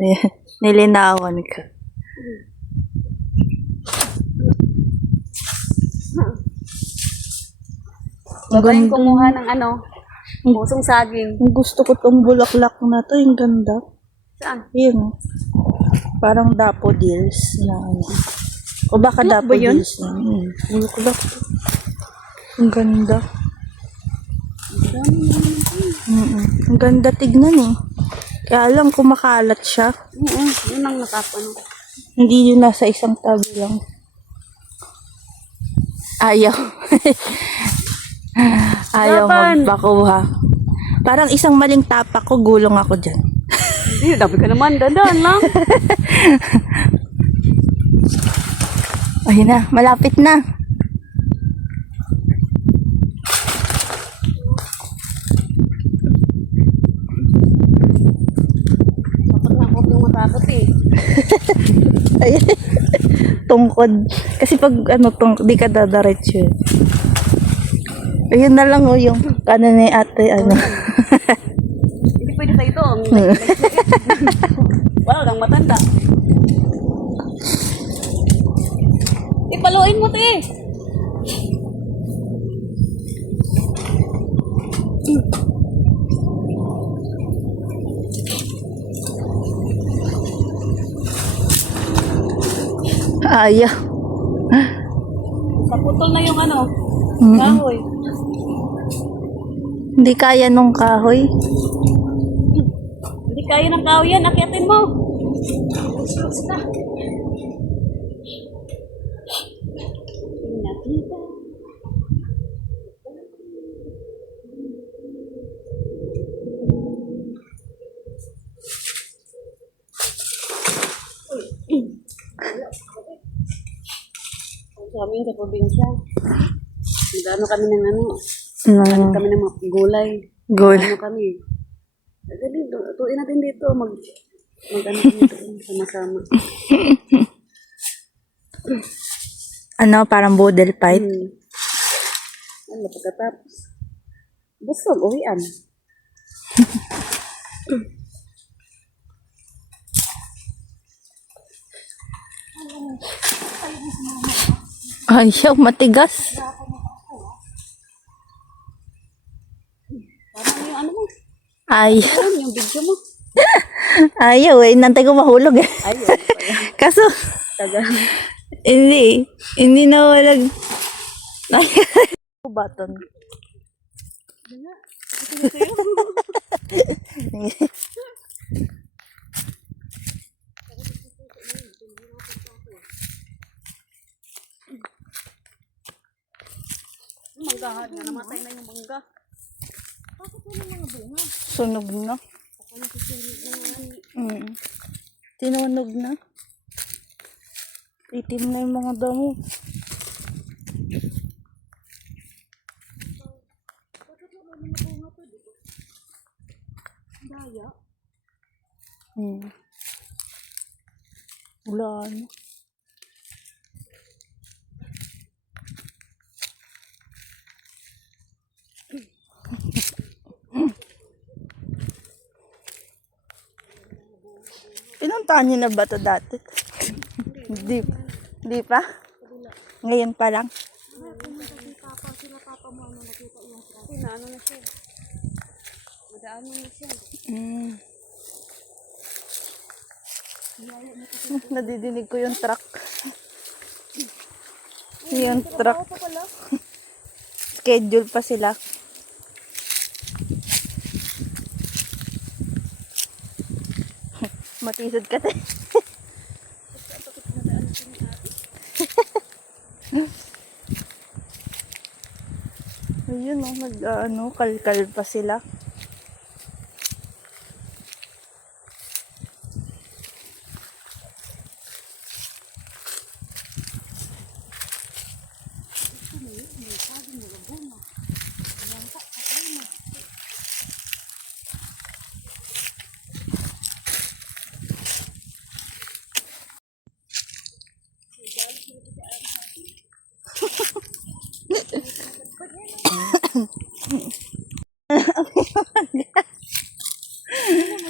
Ayan, nilinawan ka. Babaeng kumuha ng pusong saging. Ang gusto ko tong bulaklak na to, yung ganda. Saan? Yun. Parang daffodils na ano. O baka Bulaklak ba yun? daffodils na. Bulaklak. Ang ganda. Ang ganda tignan eh. Kaya lang kumakalat siya. Yun ang nakapano. Hindi yun nasa isang tabi lang. Ayaw. Ayaw Laban. magpakuha. Parang isang maling tapak ko, gulong ako dyan. Hindi, dapat ka naman. Dandaan lang. Ayun na, malapit na. Dapat na ako yung matakot eh. Ayun. Tungkod. Kasi pag di ka dadaretso. Ayun na lang yung kanan ni ate, Hindi pwede tayo ito. Wala lang matanda. Ipaluin mo ito eh. Ayaw. Naputol na yung kahoy. Hindi kaya nung kahoy. Hindi kaya ng kahoy yan. Akyatin mo. Sa amin sa probinsya. Nag-ano kami ng ano kami ng mga gulay. Ano kami. Dali, tuin natin dito. Mag-ano kami dito sama-sama. Parang boodle fight. Ano, pagkatapos. Busog, uwian. Ayaw, matigas. Parang yung mo. Ayaw. Parang yung video mo. Ayaw eh. Nantay ko mahulog eh. Ayaw. Kaso, Taga. Hindi na walag. Button. Manggahan nga, namatay na yung mangga. Bakit wala mga bunga? Sunog na. Tinunog na. Itim na yung mga damo. Daya. Wala na. Pinuntahan niyo na ba ito dati? Hindi pa? Ngayon pa lang? Ano na siya. Madaan na siya. Nadidinig ko yung truck. Yung truck. Schedule pa sila. Matisod ka tayo. Ayun kalkal pa sila.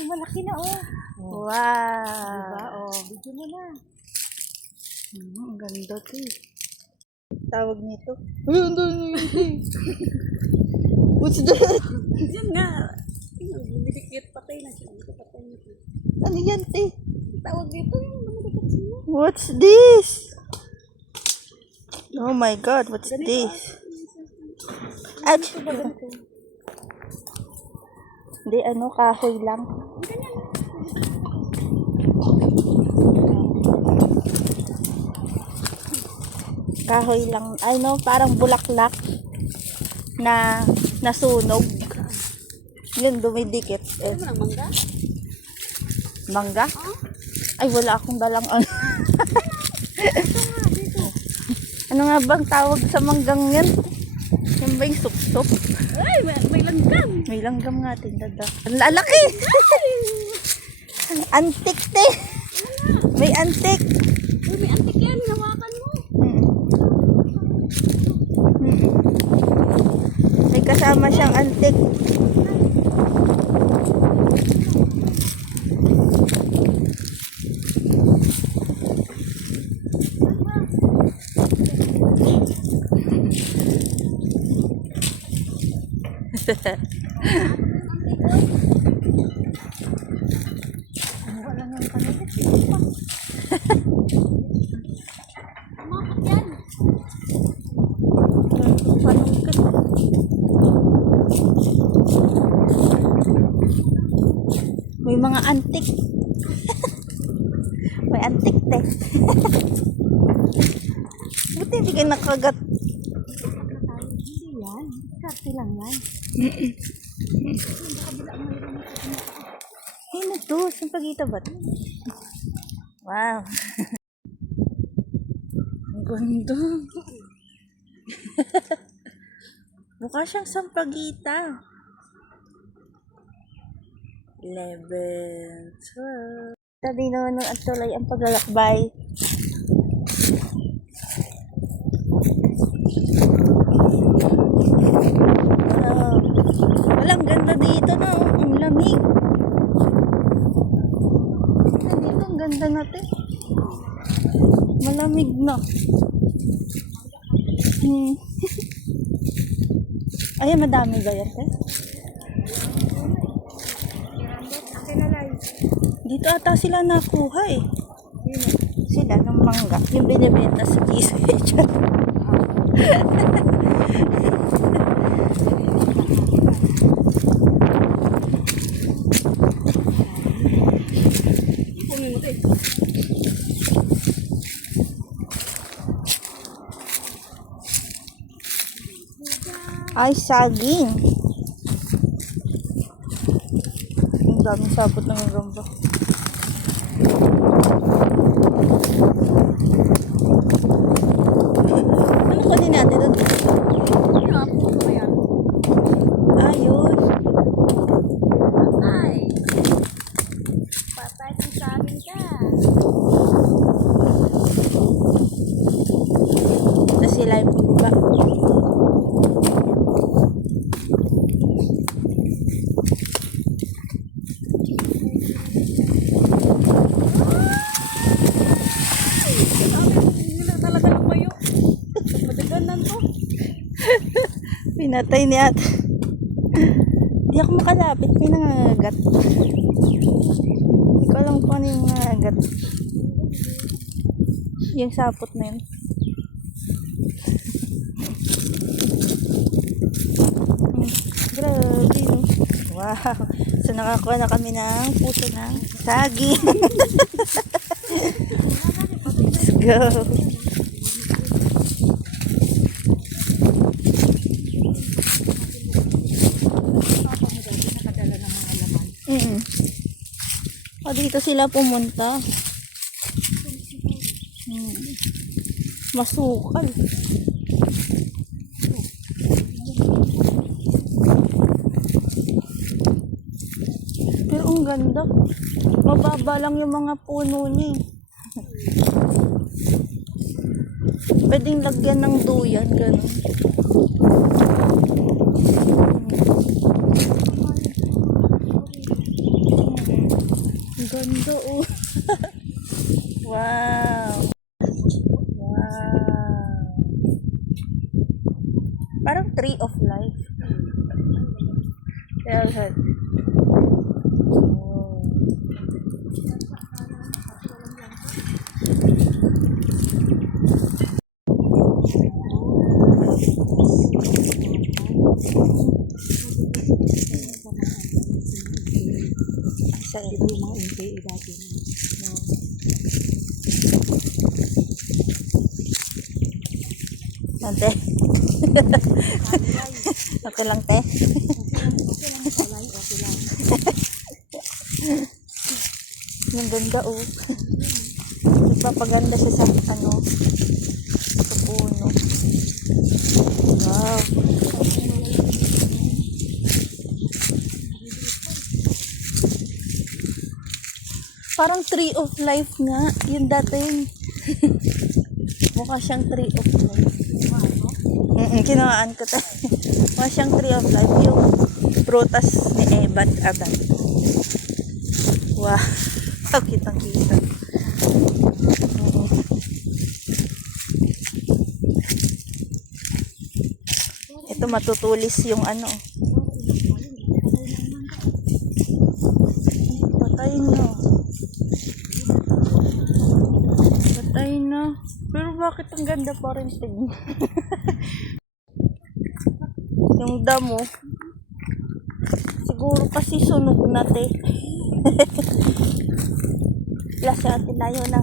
Malaki na Wow. Oh, video mo na. Ang ganda to eh. Tawag nito. Ay, ang ganda yun eh. What's that? Yan nga. Bumidikit patay na siya. Patay na siya. Ano yan, te? Tawag dito yung bumidikit siya. What's this? Oh my God, what's this? Ouch! Hindi, ano, kahoy lang. Kahoy lang, ano, parang bulaklak na nasunog. Yun, dumidikit. Eh, Ano ng mangga? mangga? Ay, wala akong dalang ano. Ano nga bang tawag sa manggang yan? Yan ba yung sup-sup? Ay, may langgam. May langgam nga, tindada. Ang lalaki! Antik, te! May antik! Uy, may antik yan. Hinawakan mo. May kasama siyang antik. Wala nang kanilip. Tumakot yan. Panungkit. May mga antik. May antik, te. Buti hindi kayo nakagat. Hindi yan. Karte lang yan. Ay, na to. Sampagita ba to? Wow. Ang ganda. Mukha siyang sampagita. 11, 12. Sabi naman ng tuloy ang paglalakbay. Wow. Walang ganda dito na. Ang lamig. Dito ang ganda natin. Malamig na. Ay, madami ba yan, te? Dito ata sila nakuha eh. Sila ng mangga. Yung binibenta sa GSH. Ay, saging. Ang daming sabot ng gamba. Ano kunin natin doon? Ayun. Ay. Patay kung sa amin ka. Na sila yung iba. Pinatay ni ate. Hindi ako makalapit. May nangangagat. Hindi ko alam kung ano yung nangangagat. Yung sapot na yun. Grabe, no? Wow. So, nakakuha na kami ng puso ng saging. Let's go. O, dito sila pumunta. Masukal. Pero ang ganda. Mababa lang yung mga puno niya. Pwedeng lagyan ng duyan, gano'n. Ang ganda oh. Wow. Wow. Parang tree of life. Yan. Oh. Sa ito yung mga MPA dati. Ate. Okay lang, te. Ang ganda, oh. Nagpapaganda siya sa, ano, sa puno. Wow. Parang tree of life nga. Yung dati yun. Mukha siyang tree of life. Kinawaan ko to. Mukha siyang tree of life. Yung prutas ni Ebat agad. Wow. Kitang-kita. Ito matutulis yung ano. Patay na. Patay na. Pero bakit ang ganda pa rin tignan? Yung damo. Siguro kasi sunog na, te. Lasa natin layo na.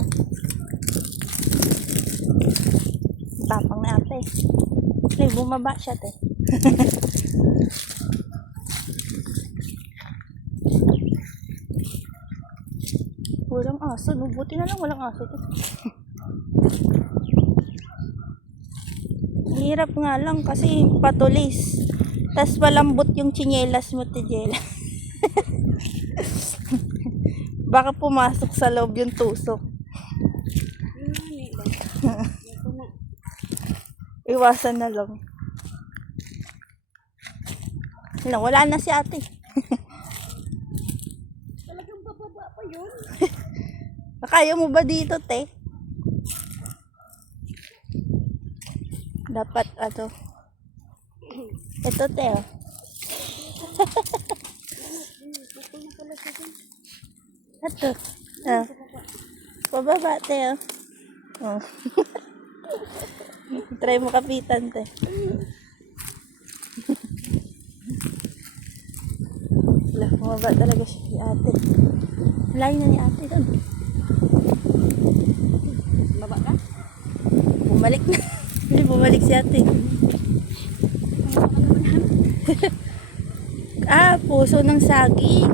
Tapang na ate. Ay, bumaba siya, te. Walang aso, no? Buti na lang walang aso, te. Hirap nga lang kasi patulis. Tas malambot yung tsinelas mo, tijela. Baka pumasok sa loob yung tusok. Iwasan na lang. Wala na si ate. Talagang bababa pa yun. Kaya mo ba dito, te? Dapat, ano. Ito, te, oh. Ito. Ah. Pababa, te, oh. Oh. Try mo kapitan, te. Wala, bumaba talaga siya si ate. Layo na ni ate doon. Baba ka? Bumalik na. Hindi bumalik si ate. Puso ng saging.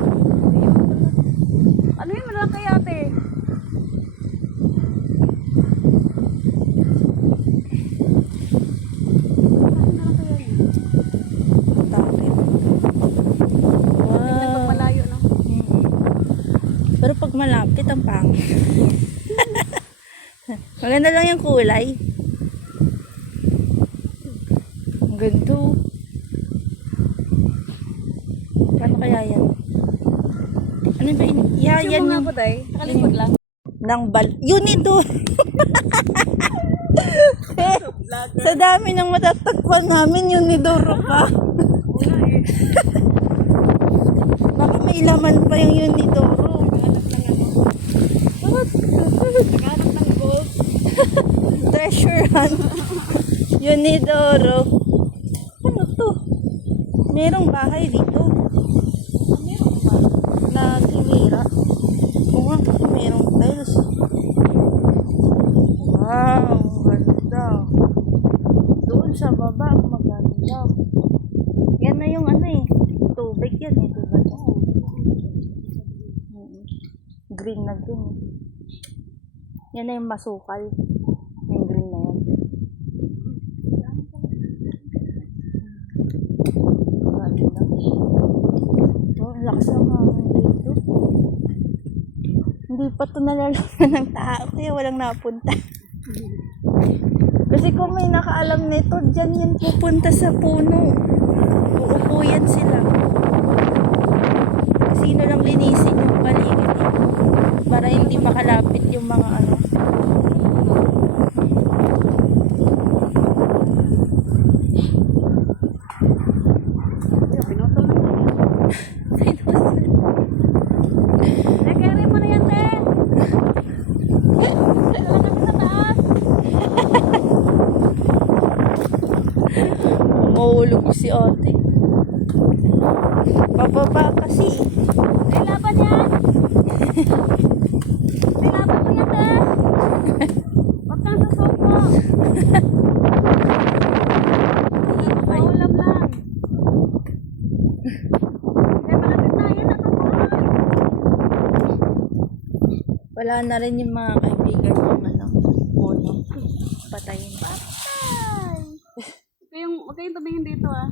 Ano yun? Malaki ate. Bakit? Tingnan pag malayo, no? Pero pag malapit, ang pangit. Maganda lang yung kulay. Ang ganda. Paano kaya yan? Ano ba yun? Yan Yung mga yung buday, nakalikod lang. ng yun ito. Sa dami ng matatagpuan namin, yun ni Doro pa. Baka may laman pa yung yun ni Doro. Naghanap ng gold. Treasure hunt. Yun ni Doro. Ano to? Merong bahay dito. Meron ba? Na tinira. Oo nga, kasi merong tiles. Wow, ganda. Doon sa baba, maganda. Yan na yung ano eh. Tubig yan eh, diba? Green na green. Yan na yung masukal. Yung green na yan. Ganda. Oh, ang lakas ng hangin dito. Hindi pa ito nalalaman ng tao kaya walang napunta. Kasi kung may nakaalam nito, dyan yan pupunta sa puno. Uupo yan sila. Sino lang linisin yung paligid. Para hindi makalapit yung mga ano. Pinutol na. Carry mo na yan, te. Dala kami sa taas. Mahulog si ate. Pababa kasi. May laban yan. May laban mo yan, te. Huwag kang susuko. Paulam lang. May malapit na yan. Natutunan. Wala na rin yung mga kaibigan ng ano, mono. Patayin ba? Huwag kayong tumingin dito, ah.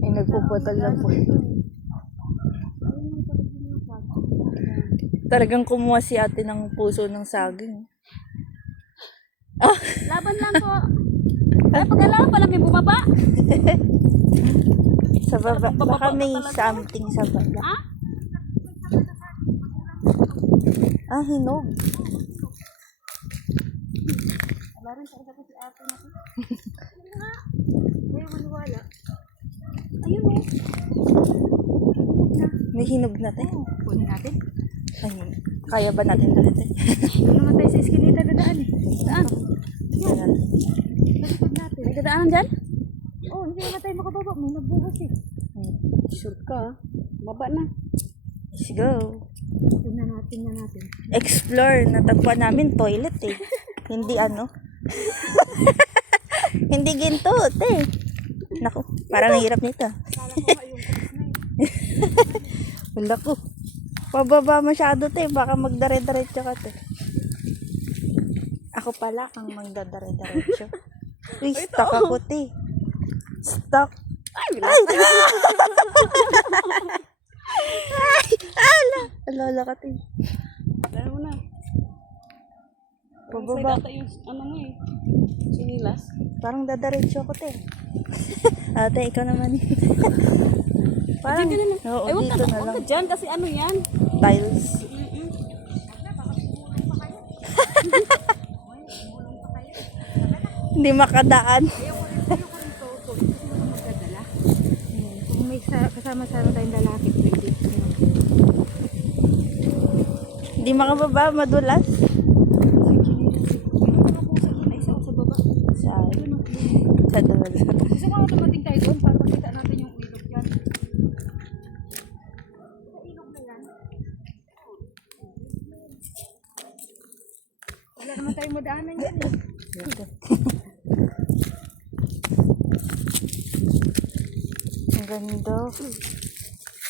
Ay, nagpuputol lang po. Talagang kumuha si ate ng puso ng saging. Laban lang po. Ay, pag-alam, pala may bumaba. Sa baba, baka may something sa baba. Ha? Ah, hinog. Wala rin talaga si ate na. May maniwala. Ayun, eh. May hinog na tayo. Kunin natin. Ay, kaya ba natin dalitin? Doon naman tayo sa eskinita dadaan, eh. Saan? Yan. Nalikod natin. May dadaanan dyan? Oo, hindi naman tayo makababa. May nagbukas, eh. Sure ka, ah. Baba na. Let's go. Tingnan natin. Explore. Natagpuan namin toilet eh. Hindi ano. Hindi ginto, te. Naku, parang hirap nito. Kala ko kayong Wala ko. Pababa masyado, te. Baka magdare-diretso ka, te. Ako pala kang magdadare-diretso. Uy, stuck ako, te. Stuck. Ay! Ala! Alala ka, te. Dahil mo na. Pababa. Sa yung ano mo, eh. Sinilas. Parang dadaretso ako, te. Ate, ikaw naman. Parang, Dito na lang. oo, Ay, dito na huwag lang. ka dyan kasi ano yan. Tiles. Hindi makadaan. Kung may kasama sana tayong lalaki, pwede. Hindi makababa, madulas. Saan? Sa dulo. Gusto ko nga dumating tayo doon para makita natin yung ilog yan. Sa ilog na yan. Wala naman tayong madaanan yan, eh. Ang ganda.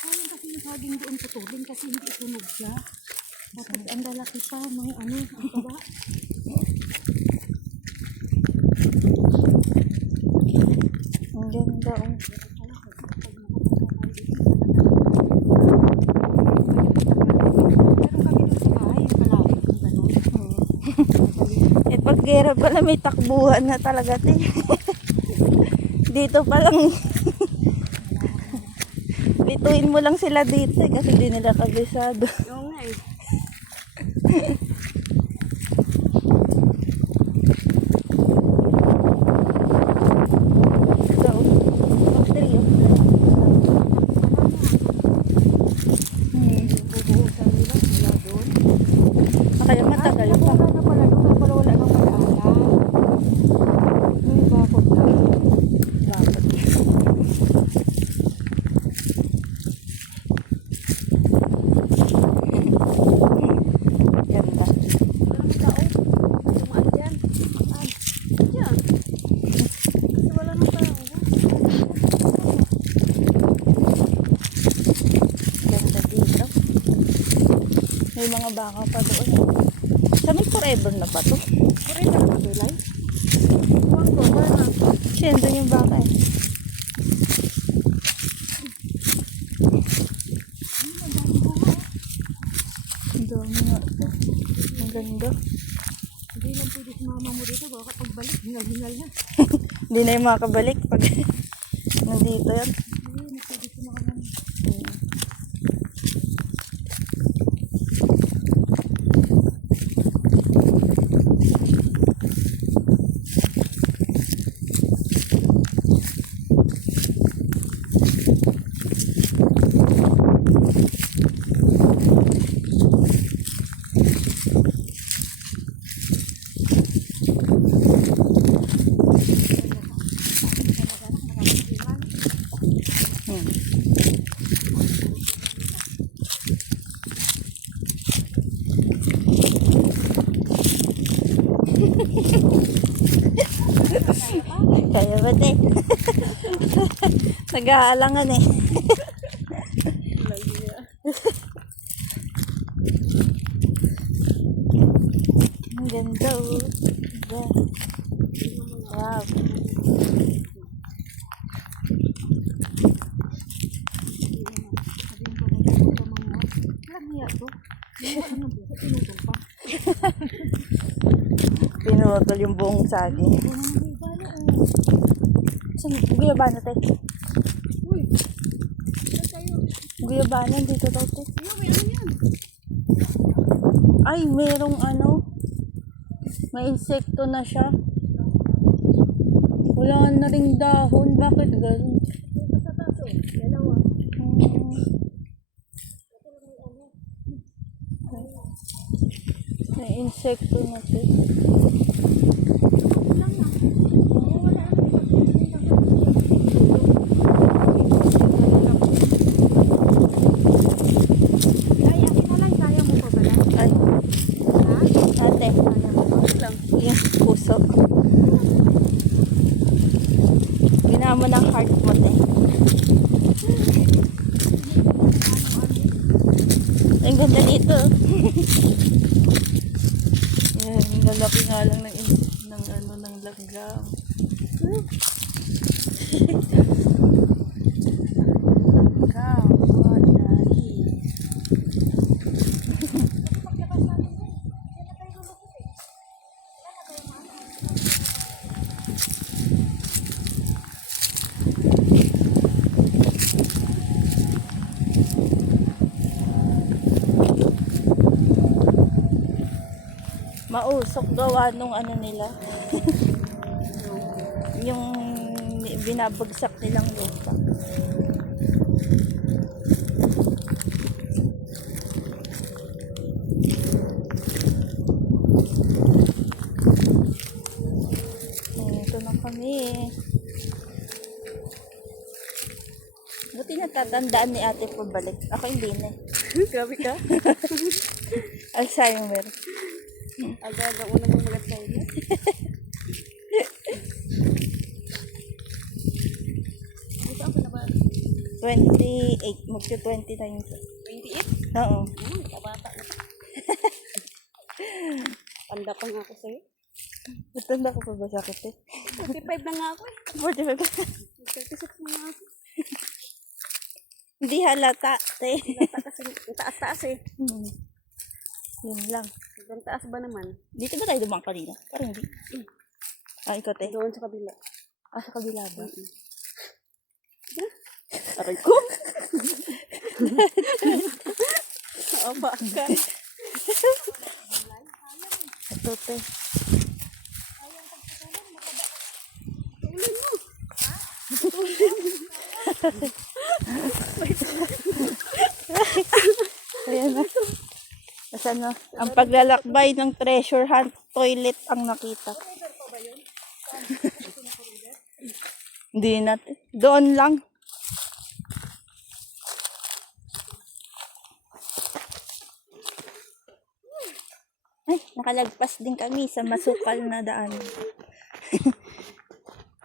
Ayun kasi yung saging doon putulin kasi hindi tunog siya. Dapat ang lalaki pa, mga ano, ang taba. Ang ganda, oh. Meron kami doon sa bahay, yung kalapit yung gano'n. Eh, pag gera pala may takbuhan na talaga, te. Dito pa lang. Bituin mo lang sila dito eh, kasi di nila kabisado. Oo nga eh. So, factory of life. Bubuhusan nila, wala doon. Kaya matagal pa. Wala na pala doon, kaya pala wala nang madaanan. May bakod lang. Bakit? Ganda. Wala nang tao. Tumaan dyan. Tumaan. Dyan. Kasi wala nang tao. Ganda dito. May mga baka pa doon. Sa may forever na ba to? Puri na lang kabulay. Huwag ko, wala na. Siya, doon yung baka eh. Ang dami nga ito. Ang ganda. Hindi lang pwede sumama mo dito. Baka pagbalik, hingal-hingal na. Hindi na yung makakabalik pag nandito yan. Hindi na pwede sumama mo. te. Nag-aalangan eh. Ang ganda oh. Ganda. Wow. Pinutol yung buong saging. Saan? Guyabana tayo. Guyabana, dito daw tayo. Ay, merong ano. May insekto na siya. Wala na ring dahon. Bakit ganun? May insekto na to. Ay. Ate. Yung puso. Ginawa mo ng heart mo, te. Ang ganda dito. Yan, lalaki nga lang ng langgam. Langgam, oh, nice. Mausok gawa nung ano nila. Yung binabagsak nilang lupa. Ito na kami. Buti natatandaan ni ate pabalik. Ako hindi na. Grabe ka. Alzheimer. Aga-aga una mong magat sa inyo. Ito ako na ba? 28. Magka-29. 28? Oo. Kabata na. Tanda pa nga ako sa'yo. Matanda ko pa ba sakit eh? 45 na nga ako eh. 45. 36 na nga ako. Hindi halata, te. Ang taas-taas eh. Yun lang. Ang taas ba naman? Dito ba tayo dumang kanina? Parang hindi. Ah, ikaw, te. Doon sa kabila. Ah, sa kabila ba? Aray ko. Aba ka. Ito, te. Ayan na. Asan na? Ang paglalakbay ng treasure hunt toilet ang nakita. Hindi natin. Doon lang. Ay, nakalagpas din kami sa masukal na daan.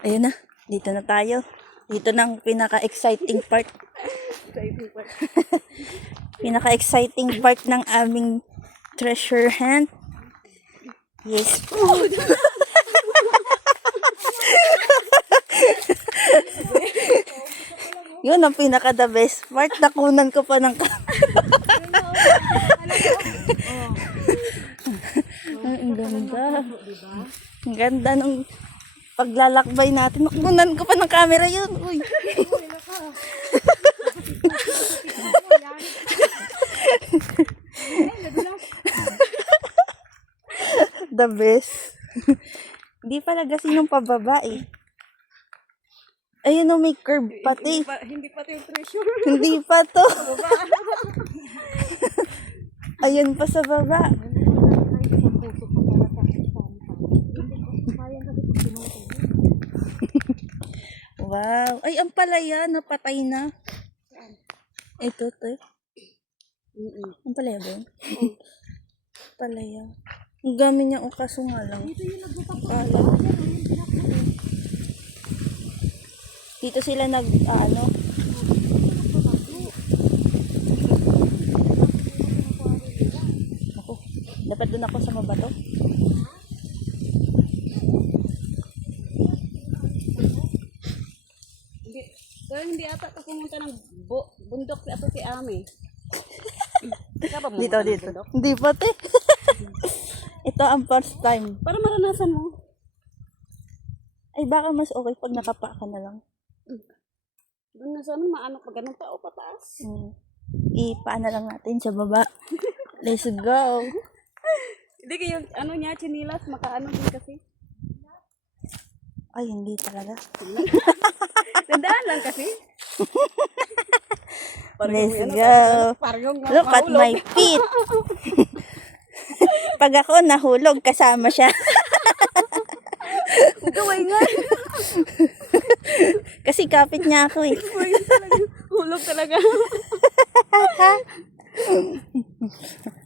Ayun na. Dito na tayo. Dito na ang pinaka-exciting part. Pinaka-exciting part ng aming treasure hunt. Yes. Yun ang pinaka-the best part. Nakunan ko pa ng ang ganda. Ang ganda ng paglalakbay natin. Nakunan ko pa ng camera yun. Uy. The best. Hindi pala kasi nung pababa eh. Ayun o, may curve pati. Hindi pa yung treasure. Hindi pa to. Ayun pa sa baba. Wow. Ay, ang palaya. Napatay na. Ito, to. Ang palaya ba yun? Palaya. Ang gamit niya o kaso nga lang. Akala. Dito sila nag, ano. Ako, dapat doon ako sa mabato. Hindi, pero hindi ata ito pumunta ng bundok si ato si Ami. Ikaw ba Dito, pumunta ng dito. bundok? Hindi pa, te. Ito ang first time. Para maranasan mo. Ay, baka mas okay pag nakapa ka na lang. Doon na sa ano, maano pag ganun pa o pataas. Ipaano lang natin sa baba. Let's go. Hindi kayo, ano niya, chinilas, makaano din kasi. Ay, hindi talaga. Dandaan lang kasi. Let's go. Parang Look at my feet. Pag ako nahulog, kasama siya. Gaway nga. Kasi kapit niya ako eh. Hulog talaga.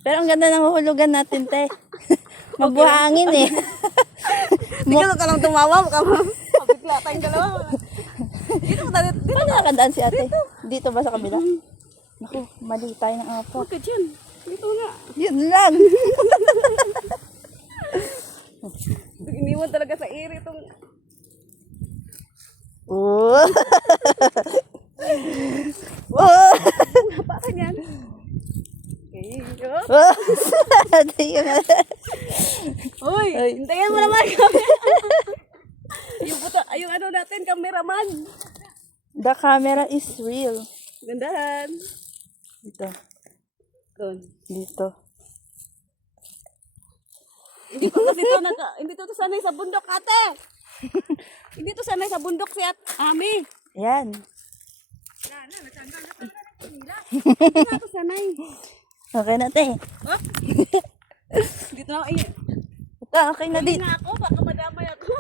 Pero ang ganda ng hulugan natin, te. Mabuhangin eh. Ikaw ka lang tumawa, mabigla tayong dalawa. Dito mo tayo, dito. Paano nakadaan si ate? Dito ba sa kabila? Naku, mali tayo ng apo. Huwag ka dyan. Dito nga. Yun lang. Iniwan talaga sa iri itong... Oh. Oh. Hapa ka niyan. Okay, yup. Oh. Ate yung... Uy, Ay. hintayin mo naman kami. yung ano natin, cameraman. The camera is real. Gandahan. Dito. Doon. Dito. Hindi to sanay sa bundok, ate. Hindi to sanay sa bundok si Ami. Yan. Hindi na to sanay. Okay na, te. Oh? Dito na, ay, Ito, okay na hindi dito. na ako, baka madamay ako.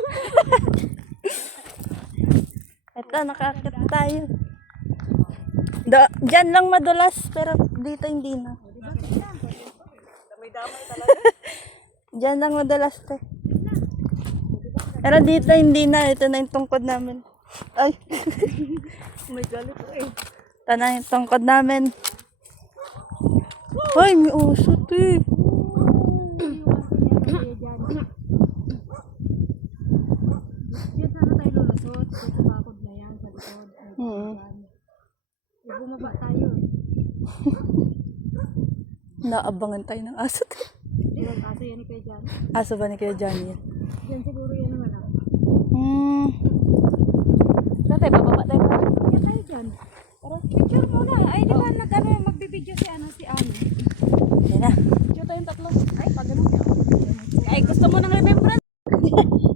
Ito, nakakit tayo. Diyan lang madulas, pero dito hindi na. Damay-damay talaga. Diyan lang madulas, te. Pero dito hindi na. Ito na yung tungkod namin. Ay, May galit ko eh. ito na yung tungkod namin. Ay, may uso, te. Yan sana tayo lulusot. Sa bakod na yan, sa likod. Ay, Hmm. bumaba tayo. Naabangan tayo ng aso, te. Diyan, kaso yan ni Kuya Jan. Aso ba ni Kuya Johnny yan? Yan siguro yan naman ah. Tatay, bababa tayo. Yan tayo dyan. Picture muna. Ay, di ba nag-ano, magbibideo si si Ami. Yan na. Diyo tayong tatlo. Ay, pag ganun. Ay, gusto mo ng remembrance?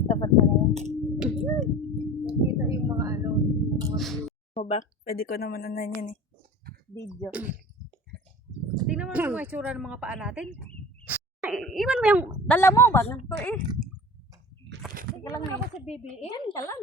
Dapat na yan. Nakita yung mga ano, mga O ba? Pwede ko naman ano yan eh. Video. tingnan mo yung mga itsura ng mga paa natin. Ay, iwan mo yung dala mo ba? Ganito eh. Tingnan mo ako sa BBM. Yan ka lang.